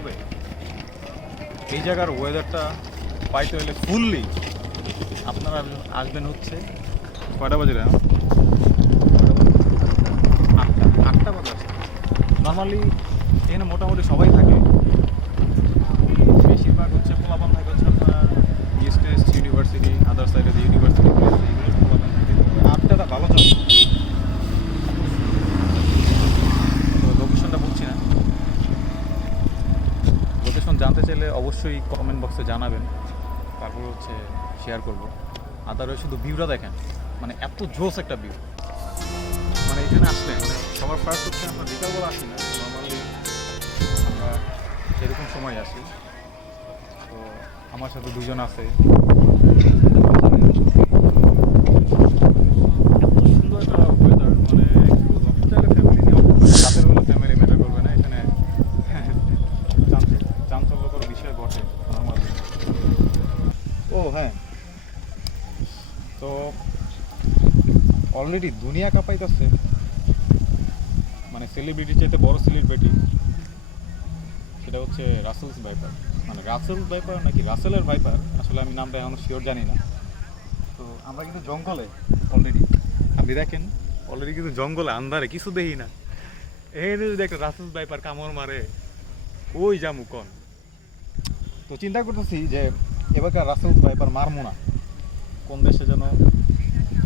তবে এই জায়গার ওয়েদারটা পাইতে হলে ফুললি আপনারা আসবেন হচ্ছে কয়টা বাজে রে? আটটা বাজে আসছে। নর্মালি এখানে মোটামুটি সবাই থাকে, বেশিরভাগ হচ্ছে পোলাপান থাকে হচ্ছে আপনার ইস্ট ওয়েস্ট ইউনিভার্সিটি, আদার সাইডে যে ইউনিভার্সিটি আটটাটা ভালো চলে। লোকেশনটা বলছি না, লোকেশন জানতে চাইলে অবশ্যই কমেন্ট বক্সে জানাবেন, তারপর হচ্ছে শেয়ার করবো। আদারওয়াইজ শুধু ভিউটা দেখেন, মানে এত জোস একটা ভিউ। মানে এখানে আসলে মানে সবার ফার্স্ট হচ্ছে আমরা বিকালবেলা আসি না, নর্মালি আমরা এরকম সময় আসি। তো আমার সাথে দুজন আছে, এত সুন্দর একটা ওয়েদার, মানে যখন চাইলে ফ্যামিলি নিয়ে রাতের বেলা ফ্যামিলি ম্যাটার করবে না এখানে। চাঞ্চল্যকর বিষয় ঘটে নর্মালি। ও হ্যাঁ, তো অলরেডি দুনিয়া কাঁপাইতেছে, মানে সেলিব্রিটি চাইতে বড় সেলিব্রিটি, সেটা হচ্ছে রাসেলস ভাইপার। মানে রাসেলস ভাইপার নাকি রাসেলের ভাইপার, আসলে আমি নামটা এখনো শিওর জানি না। তো আমরা কিন্তু জঙ্গলে অলরেডি, আপনি দেখেন অলরেডি কিন্তু জঙ্গলে আন্ধারে কিছু দেখি না। এখানে যদি একটা রাসেলস ভাইপার কামড় মারে ওই জামু কন। তো চিন্তা করতেছি যে এবারকার রাসেলস ভাইপার মারমো না, কোন দেশে যেন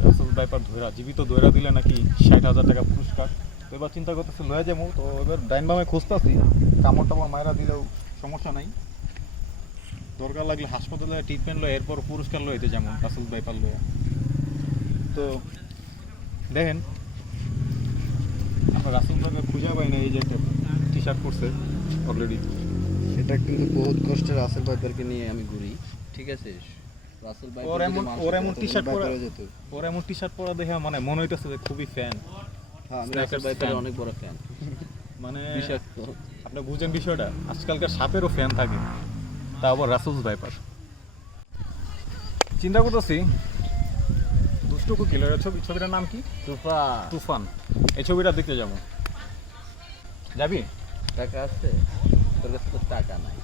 রাসেলস ভাইপার জীবিত ধৈরা দিলে নাকি 60,000 টাকা পুরস্কার। তো এবার চিন্তা করতেছি লয়ে যাবো। তো এবার ডাইন বামে খুঁজতেছি, কামড় টামড় মায়েরা দিলেও সমস্যা নাই, দরকার লাগলে হাসপাতালে ট্রিটমেন্ট লয়, এরপর পুরস্কার লইতে যেমন রাসেলস ভাইপার লইয়া। তো দেখেন আমরা রাসেলস ভাইপার খুঁজে পাই না, এই যে একটা টি শার্ট পরছে অলরেডি। সেটা কিন্তু বহুত কষ্টের রাসেল ভাইপারকে নিয়ে আমি ঘুরি, ঠিক আছে? রাসেল ভাইপার ওর এমন টি শার্ট পরা দেখে মানে মনে হইতেছে যে খুবই ফ্যান। হ্যাঁ, আমি রাসেল ভাইপারের অনেক বড় ফ্যান। মানে বিষাক্ত, আপনি বুঝেন বিষয়টা, আজকালকার সাপেরও ফ্যান থাকে, তা আবার রাসেলস ভাইপার। চিন্তা করতেছি দুষ্টু কোকিলের ছবিটার নাম কি? তুফান। এই ছবিটা দেখতে যাবো, যাবি? টাকা আছে তোর কাছে? তো টাকা নাই।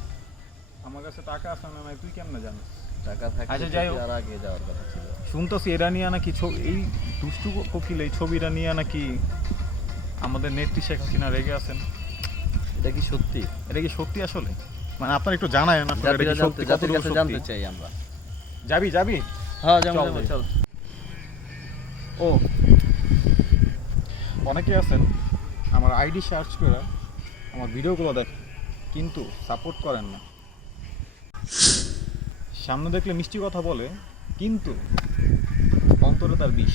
আমার কাছে টাকা আছে না নাই তুই কেমনে জানিস? টাকা থাকলে আচ্ছা, যাই হোক। আর আগে যাওয়ার কথা ছিল। শুনতেছি এরা নিয়ে নাকি এই দুষ্টু কোকিল এই ছবিটা নিয়ে নাকি আমাদের নেত্রী শেখ হাসিনা রেগে আছেন। এটা কি সত্যি? এটা কি সত্যি আসলে? মানে আপনার একটু জানায় না এটা কি সত্যি, কতটুকু সত্যি জানতে চাই আমরা। যাবি? হ্যাঁ যাবো, চল। ও অনেকে আছেন আমার আইডি সার্চ করে আমার ভিডিওগুলো দেখেন, কিন্তু সাপোর্ট করেন না। সামনে দেখলে মিষ্টি কথা বলে, কিন্তু অন্তরে তার বিষ।